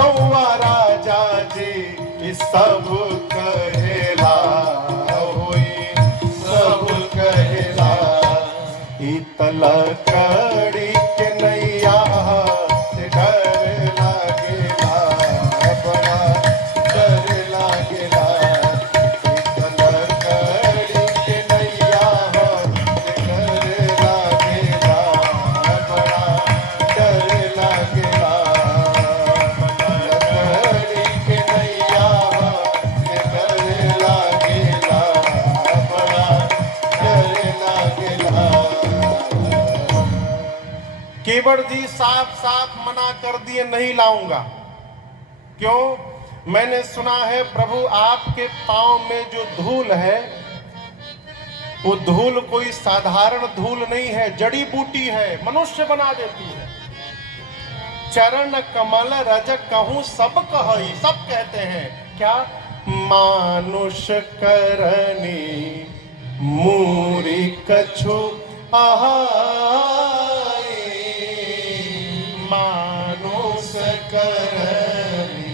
रउआ राजा जी सब कहेला होई, सब कहेला। इतल कड़ी के नैया से डर लागेला, बड़ा डर लागेला। इतल कड़ी के नैया से डर लागेला, बड़ा डर लागेला। कड़ी के नैया से डर लागेला, बड़ा डर लागेला। केवट जी साफ साफ मना कर दिए, नहीं लाऊंगा। क्यों? मैंने सुना है प्रभु आपके पांव में जो धूल है वो धूल कोई साधारण धूल नहीं है, जड़ी बूटी है, मनुष्य बना देती है। चरण कमल रज कहूं सब कही, सब कहते हैं क्या? मानुष करनी मूरी कछु आहाई, मानुष करनी।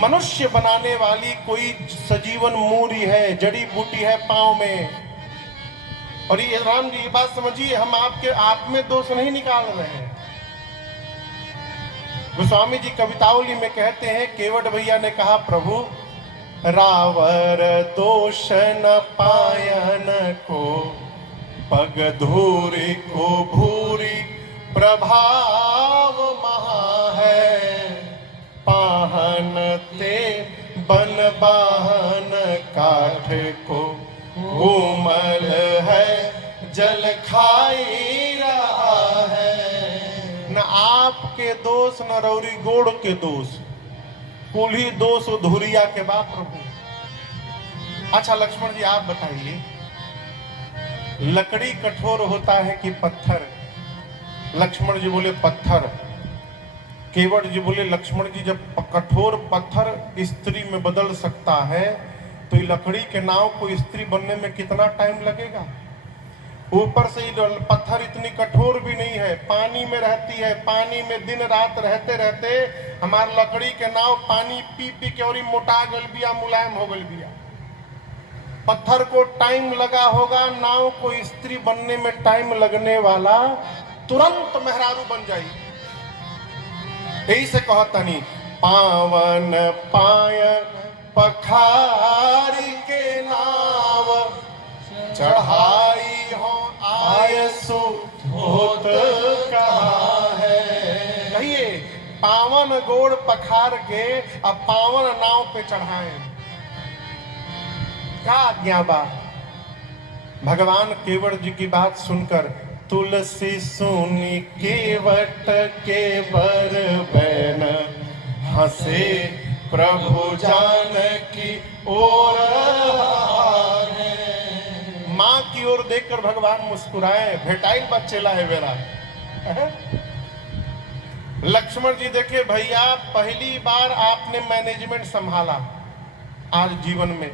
मनुष्य बनाने वाली कोई सजीवन मूरी है, जड़ी बूटी है पांव में। और ये राम जी ये बात समझिए, हम आपके आप में दोष नहीं निकाल रहे हैं। गोस्वामी जी कवितावली में कहते हैं, केवट भैया ने कहा प्रभु रावर दोष न पायन को, पग धूरी को भूरी प्रभाव महा है। पाहन ते बन बाहन काठ को, कोमल है जल खाई रहा है। न आपके दोष न रौरी गोड़ के दोष, कुल ही दोष धुरिया के बाप प्रभु। अच्छा लक्ष्मण जी आप बताइए, लकड़ी कठोर होता है कि पत्थर? लक्ष्मण जी बोले पत्थर। केवट जी बोले लक्ष्मण जी जब कठोर पत्थर स्त्री में बदल सकता है तो ये लकड़ी के नाव को स्त्री बनने में कितना टाइम लगेगा? ऊपर से ये पत्थर इतनी कठोर भी नहीं है, पानी में रहती है, पानी में दिन रात रहते रहते हमार लकड़ी के नाव पानी पी पी के और मोटा गल बिया, मुलायम हो गल बिया। पत्थर को टाइम लगा होगा, नाव को स्त्री बनने में टाइम लगने वाला तुरंत मेहरारू बन जाई। यही से कहतनी पावन पायन पखारी के नाव, चढ़ाई हो आयसु होत कहाँ है। कहिए पावन गोड़ पखार के अब पावन नाव पे चढ़ाएं, क्या आज्ञा बा? भगवान केवट जी की बात सुनकर तुलसी सुनी केवट के बर बैन, हंसे प्रभु जानकी ओर। माँ की ओर देखकर भगवान मुस्कुराए, भेटाइल बच्चे लाए बेरा। लक्ष्मण जी देखे भैया पहली बार आपने मैनेजमेंट संभाला आज जीवन में,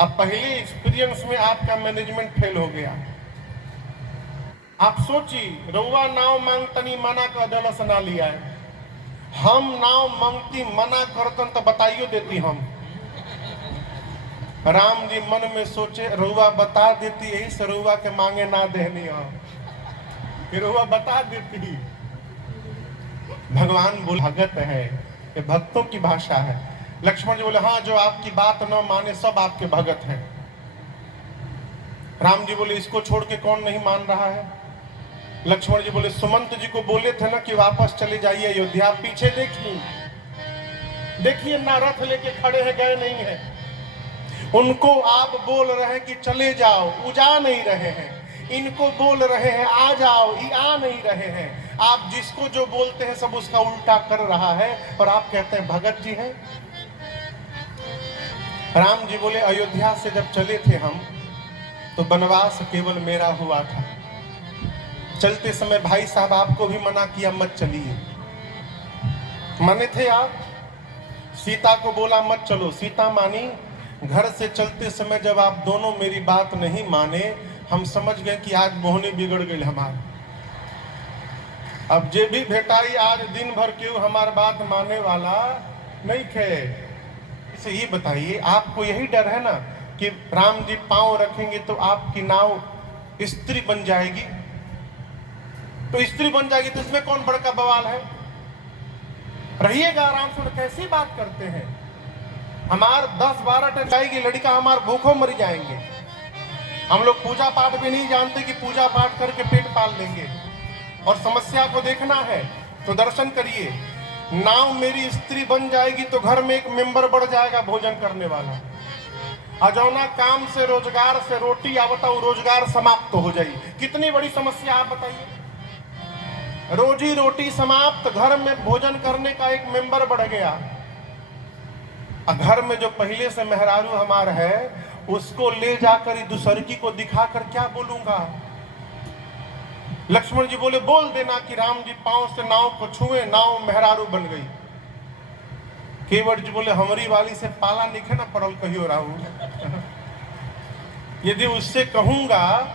अब पहले एक्सपीरियंस में आपका मैनेजमेंट फेल हो गया। आप सोची रउआ नाव मांगतनी मना कर दलस ना लिया है, हम नाव मांगती मना करतन तो बताइयो देती हम। राम जी मन में सोचे रउआ बता देती, यही से रउआ के मांगे ना देनी हम, कि रउआ बता देती। भगवान बोल भगत है, ये भक्तों की भाषा है। लक्ष्मण जी बोले हाँ, जो आपकी बात न माने सब आपके भगत हैं। राम जी बोले इसको छोड़ के कौन नहीं मान रहा है? लक्ष्मण जी बोले सुमंत जी को बोले थे ना कि वापस चले जाइए अयोध्या, पीछे देखिए देखिए ना रथ लेके खड़े हैं, गए नहीं हैं। उनको आप बोल रहे हैं कि चले जाओ, वो जा नहीं रहे हैं। इनको बोल रहे हैं आ जाओ, ये आ नहीं रहे हैं। आप जिसको जो बोलते हैं सब उसका उल्टा कर रहा है और आप कहते हैं भगत जी हैं। राम जी बोले अयोध्या से जब चले थे हम तो वनवास केवल मेरा हुआ था। चलते समय भाई साहब आपको भी मना किया मत चलिए, माने थे आप। सीता को बोला मत चलो, सीता मानी। घर से चलते समय जब आप दोनों मेरी बात नहीं माने, हम समझ गए कि आज मोहनी बिगड़ गई हमारी। अब जे भी भेटाई आज दिन भर क्यों हमार बात मानने वाला नहीं थे। इसे ये बताइए, आपको यही डर है ना कि राम जी पांव रखेंगे तो आपकी नाव स्त्री बन जाएगी, तो स्त्री बन जाएगी तो इसमें कौन बड़का बवाल है। रहिएगा आराम से। कैसी बात करते हैं, हमार 10-12 टन जाएगी लड़का, हमार भूखों मर जाएंगे। हम लोग पूजा पाठ भी नहीं जानते कि पूजा पाठ करके पेट पाल लेंगे। और समस्या को देखना है तो दर्शन करिए, नाव मेरी स्त्री बन जाएगी तो घर में एक मेंबर बढ़ जाएगा भोजन करने वाला। अजौना काम से रोजगार से रोटी आवता वो रोजगार समाप्त हो जाएगी। कितनी बड़ी समस्या आप बताइए। रोजी रोटी समाप्त, घर में भोजन करने का एक मेंबर बढ़ गया। घर में जो पहले से मेहरारू हमार है उसको ले जाकर दूसरकी को दिखाकर क्या बोलूंगा। लक्ष्मण जी बोले बोल देना कि राम जी पांव से नाव को छुए, नाव मेहरारू बन गई। केवट जी बोले हमारी वाली से पाला निखे ना पड़ल कहियो राहु। यदि उससे कहूंगा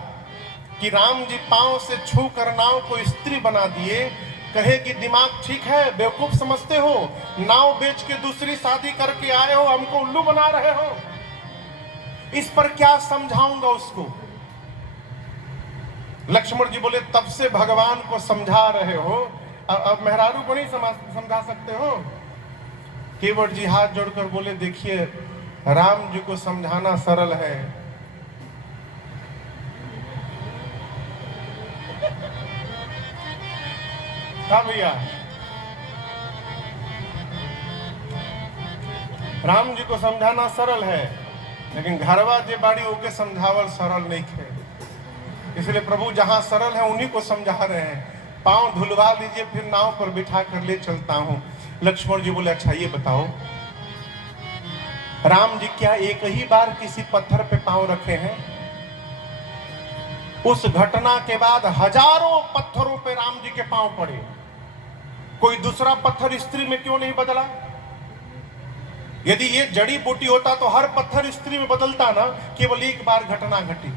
कि राम जी पांव से छू कर नाव को स्त्री बना दिए, कहे कि दिमाग ठीक है, बेवकूफ समझते हो, नाव बेच के दूसरी शादी करके आए हो, हमको उल्लू बना रहे हो। इस पर क्या समझाऊंगा उसको। लक्ष्मण जी बोले तब से भगवान को समझा रहे हो, अब मेहरारू को नहीं समझा सकते हो। केवट जी हाथ जोड़कर बोले देखिए राम जी को समझाना सरल है, हाँ भैया, राम जी को समझाना सरल है, लेकिन घरवा जे बाड़ी ओके समझावल सरल नहीं है। इसलिए प्रभु जहां सरल है उन्हीं को समझा रहे हैं। पांव धुलवा लीजिए फिर नाव पर बिठा कर ले चलता हूं। लक्ष्मण जी बोले अच्छा ये बताओ राम जी क्या एक ही बार किसी पत्थर पे पांव रखे हैं? उस घटना के बाद हजारों पत्थरों पे राम जी के पांव पड़े। कोई दूसरा पत्थर स्त्री में क्यों नहीं बदला? यदि ये जड़ी बूटी होता तो हर पत्थर स्त्री में बदलता ना, केवल एक बार घटना घटी।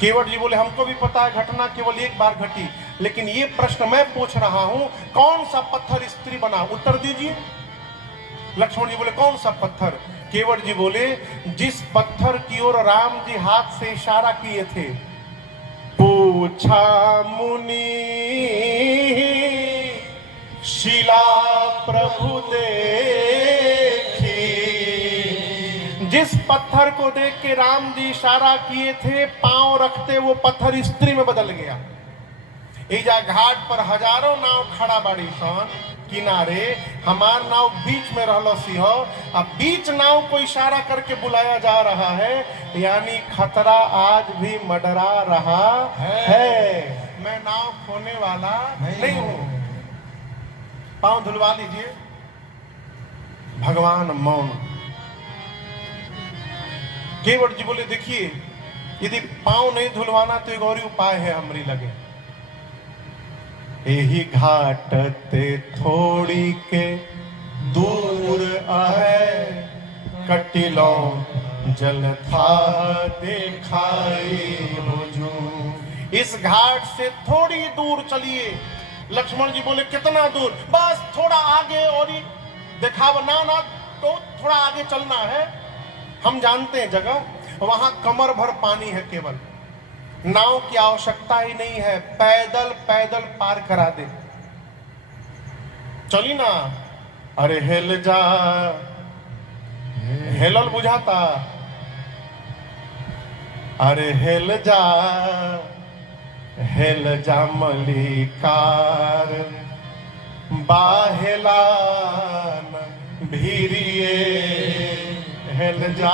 केवट जी बोले हमको भी पता है घटना केवल एक बार घटी, लेकिन ये प्रश्न मैं पूछ रहा हूं कौन सा पत्थर स्त्री बना, उत्तर दीजिए। लक्ष्मण जी बोले कौन सा पत्थर? केवट जी बोले जिस पत्थर की ओर राम जी हाथ से इशारा किए थे। पूछा मुनि शिला प्रभु देखी, जिस पत्थर को देख के राम जी इशारा किए थे पांव रखते वो पत्थर स्त्री में बदल गया। एजा घाट पर हजारों नाव खड़ा बाड़ी सन किनारे, हमार नाव बीच में रहलो सी हो, अब बीच नाव को इशारा करके बुलाया जा रहा है, यानी खतरा आज भी मंडरा रहा है। मैं नाव खोने वाला नहीं हूं। पांव धुलवा लीजिए। भगवान मौन। केवट जी बोले देखिए यदि पांव नहीं धुलवाना तो एक और उपाय है हमरी लगे। यही घाट ते थोड़ी के दूर आए, कटिलो जल था देखाई हुजूर। इस घाट से थोड़ी दूर चलिए। लक्ष्मण जी बोले कितना दूर? बस थोड़ा आगे और दिखावा ना तो थोड़ा आगे चलना है। हम जानते हैं जगह, वहां कमर भर पानी है, केवल नाव की आवश्यकता ही नहीं है, पैदल पैदल पार करा दे। चली ना। अरे हेल जा, हेलल बुझाता। अरे हेल जा, हेल जा मलिकार बाहेलान भीरिए, हेल जा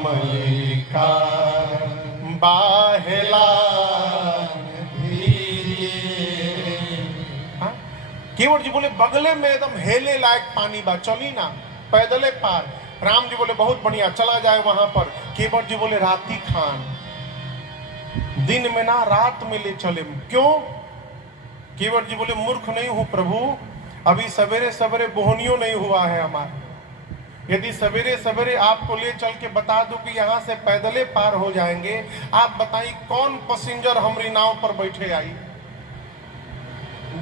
मलिकार बाहेलान भीरिए। केवट जी बोले बगले में एकदम हेले लायक पानी बा, चली ना पैदले पार। राम जी बोले बहुत बढ़िया, चला जाए वहां पर। केवट जी बोले राती खान, दिन में ना रात में ले चले। क्यों? केवट जी बोले मूर्ख नहीं हूं प्रभु, अभी सवेरे सवेरे बोहनियों नहीं हुआ है हमारा। यदि सवेरे सवेरे आपको ले चल के बता दूं कि यहाँ से पैदले पार हो जाएंगे, आप बताइए कौन पैसेंजर हमारी नाव पर बैठे आई?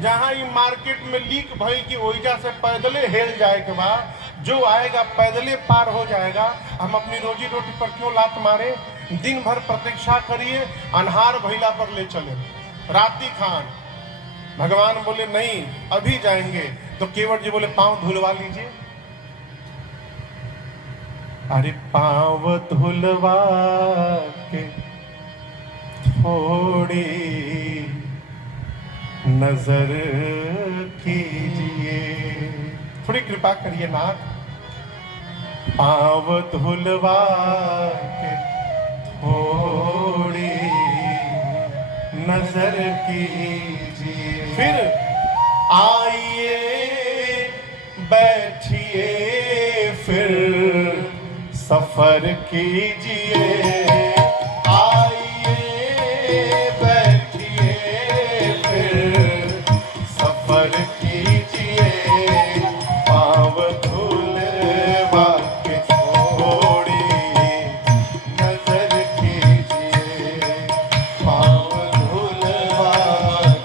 जहां ये मार्केट में लीक भइल की ओइजा से पैदले हेल जाए के बाद जो आएगा पैदले पार हो जाएगा। हम अपनी रोजी रोटी पर क्यों लात मारे? दिन भर प्रतीक्षा करिए, अनहार भइला पर ले चले। राती खान भगवान बोले नहीं अभी जाएंगे, तो केवट जी बोले पांव धुलवा लीजिए। अरे पांव धुलवा के थोड़ी नजर कीजिए, थोड़ी कृपा करिए नाथ। पांव धुलवा के थोड़ी नजर कीजिए, फिर आइए बैठिए फिर सफर कीजिए। आइए बैठिए फिर सफर कीजिए। पाँव धुलवा के थोड़ी नजर कीजिए। पाँव धुलवा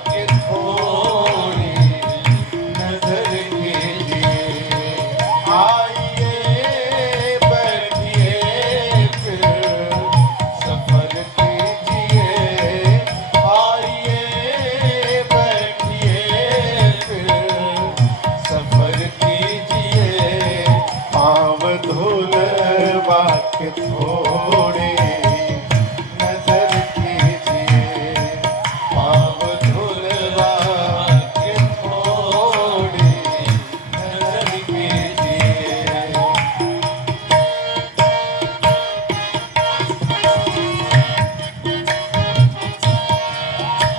के थोड़ी नजर कीजिए। आइए बैठिए फिर सफर कीजिए। आइए बैठिए फिर सफर कीजिए। पाँव धुलवा के थोड़ी नजर कीजिए। पाँव धुलवा के थोड़ी नजर कीजिए।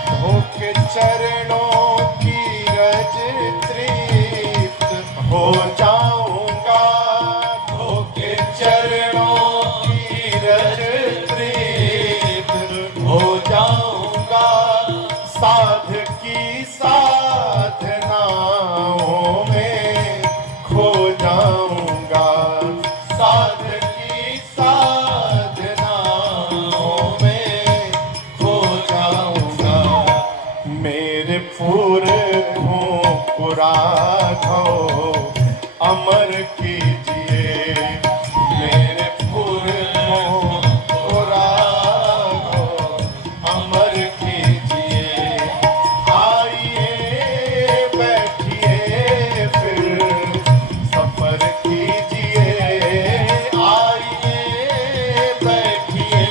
धोके चरणों की रज तृप्त हो जाऊंगा। धोके चरणों की रज तृप्त हो जाऊंगा। साध की साधनाओं में खो जाऊंगा। साध की साधनाओं में खो जाऊंगा। मेरे पुरखों को राघव अमर कीजिए। मेरे पुरखों को राघव अमर कीजिए। आइए बैठिए फिर सफर कीजिए। आइए बैठिए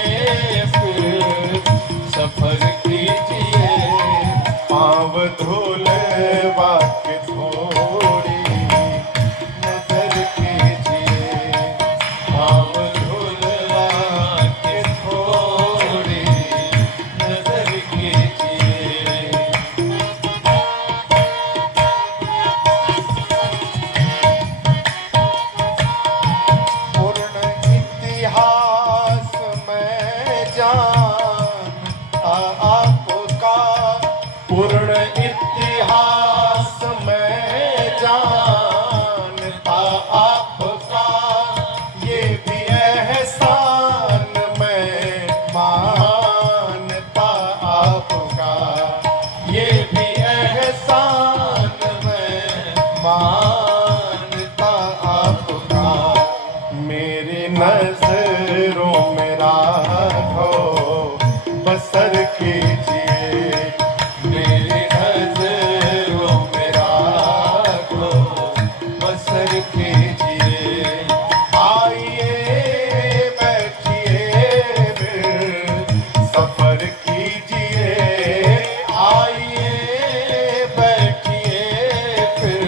फिर सफर कीजिए। पाँव धुलवा के थोड़ी नजर कीजिए। पाँव धुलवा के थोड़ी नजर कीजिए। पूर्ण इतिहास में जानता आपका। पूर्ण इतिहास में जानता आपका। ये भी एहसान मैं मानता आपका। ये भी एहसान मैं मानता आपका। मेरी नजरों में राघव बसर कीजिए। मेरी नजरों में राघव बसर कीजिए। आइए बैठिए फिर सफर कीजिए। आइए बैठिए फिर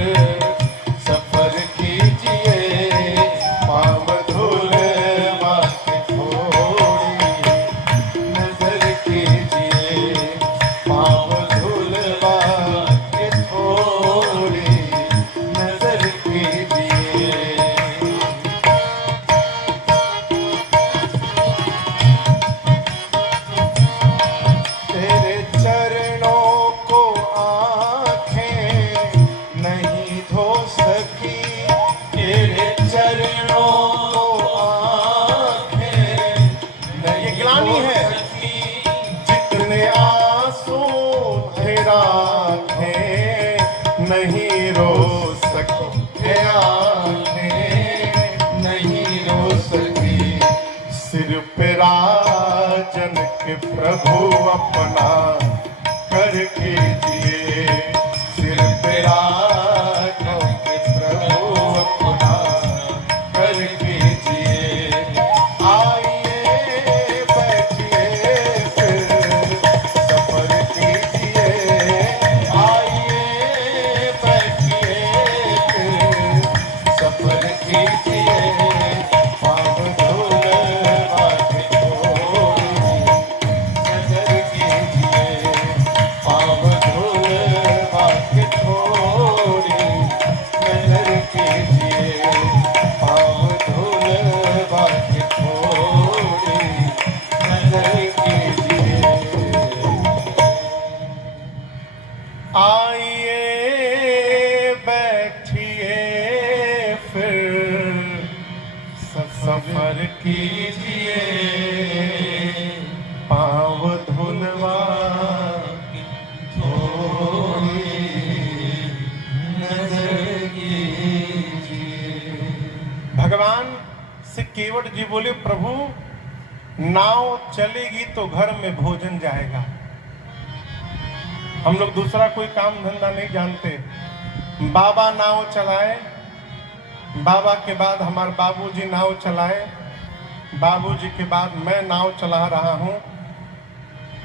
नहीं रो सके आंखें, नहीं रो सकी। सिर पे राजन के प्रभु अपना करके जिए, सिर पे राजन के प्रभु अपना करके जिए। आइए बैठिए फिर सफर कीजिए, आइए बैठिए फिर सफर कीजिए। पाँव धूल बाटे छोड़ी नजर कीजिए, पाँव धूल बाटे छोड़ी नजर कीजिए, पाँव धूल बाटे छोड़ी नजर कीजिए। आइए बैठिए फिर सफर कीजिए, पाँव धुलवा थोड़ी नजर कीजिए। भगवान से केवट जी बोले, प्रभु नाव चलेगी तो घर में भोजन जाएगा। हम लोग दूसरा कोई काम धंधा नहीं जानते। बाबा नाव चलाए, बाबा के बाद हमारे बाबूजी नाव चलाए, बाबूजी के बाद मैं नाव चला रहा हूं।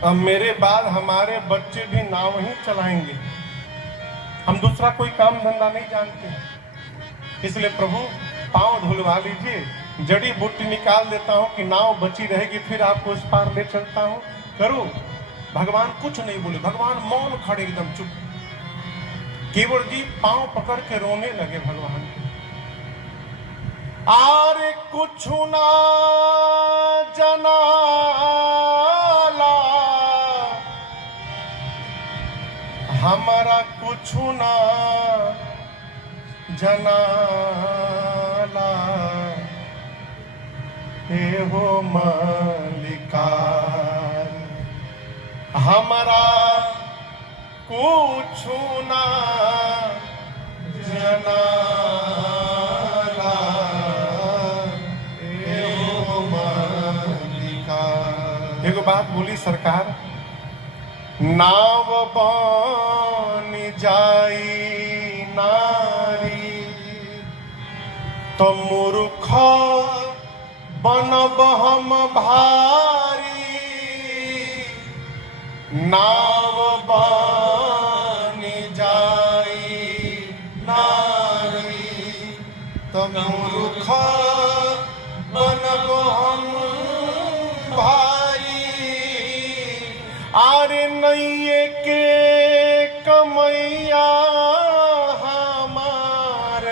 अब मेरे बाद हमारे बच्चे भी नाव ही चलाएंगे। हम दूसरा कोई काम धंधा नहीं जानते। इसलिए प्रभु पांव धुलवा लीजिए, जड़ी बूटी निकाल देता हूं कि नाव बची रहेगी, फिर आपको उस पार ले चलता हूं। करो। भगवान कुछ नहीं बोले, भगवान मौन खड़े एकदम चुप। केवट जी पांव पकड़ के रोने लगे भगवान के। आरे कुछ ना जनाला, हमारा कुछ ना जनाला, हे हो मालिकार हमारा कुछ ना जनाला, हे हो मालिकार। एगो बात बोली सरकार, नाव बन जाई नारी तो मूर्ख बनब हम भारी। नाव बन जाई नारी तो मूर्ख बनब हम भारी। आरे नैये के कमैया हमार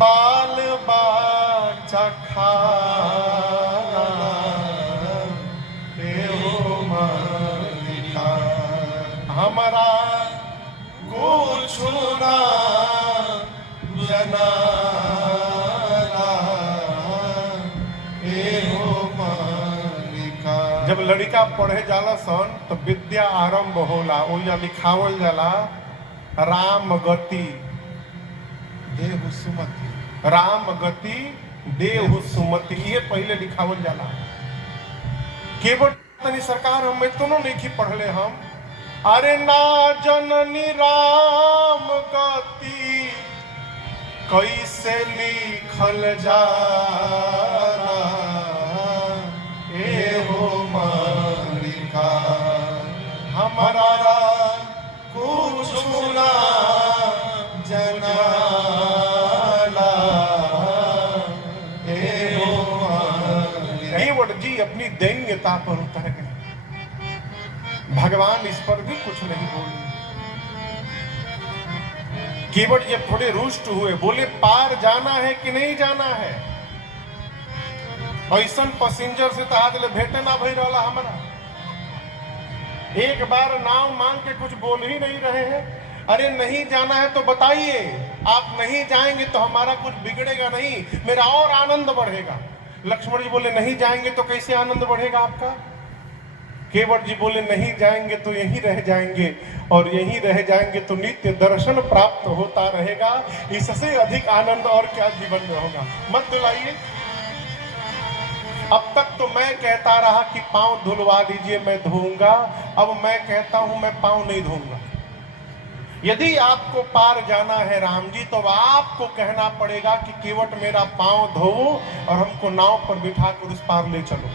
बाल बच्चा खाना, एहो मालिकार हमारा कुछ ना जनाला, एहो मालिकार। जब लड़का पढ़े जाला सन तो विद्या आरंभ होला, ओइजा लिखावल जाला राम गति देहु सुमति, राम गति देहु सुमति, ये पहले लिखावल जाला। केवट तनी सरकार हम इतनो नहीं पढ़ले हम। अरे ना जननी राम गति कैसे लिखल जाला, एहो मालिकार हमारा कुछ ना जनाला, एहो मालिकार। केवट जी अपनी दैन्यता पर उतर गए। भगवान इस पर भी कुछ नहीं बोले। केवट जब थोड़े रुष्ट हुए, बोले पार जाना है कि नहीं जाना है? ऐसा पैसेंजर से तो आज ले भेटे ना भई रहा हमारा। एक बार नाव मांग के कुछ बोल ही नहीं रहे हैं। अरे नहीं जाना है तो बताइए, आप नहीं जाएंगे तो हमारा कुछ बिगड़ेगा नहीं, मेरा और आनंद बढ़ेगा। लक्ष्मण जी बोले नहीं जाएंगे तो कैसे आनंद बढ़ेगा आपका? केवट जी बोले नहीं जाएंगे तो यहीं रह जाएंगे, और यहीं रह जाएंगे तो नित्य दर्शन प्राप्त होता रहेगा। इससे अधिक आनंद और क्या जीवन में होगा। मत दिलाइए। अब तक तो मैं कहता रहा कि पांव धुलवा दीजिए, मैं धोऊंगा। अब मैं कहता हूं मैं पांव नहीं धोऊंगा। यदि आपको पार जाना है राम जी, तो आपको कहना पड़ेगा कि केवट मेरा पांव धो और हमको नाव पर बिठा कर उस पार ले चलो।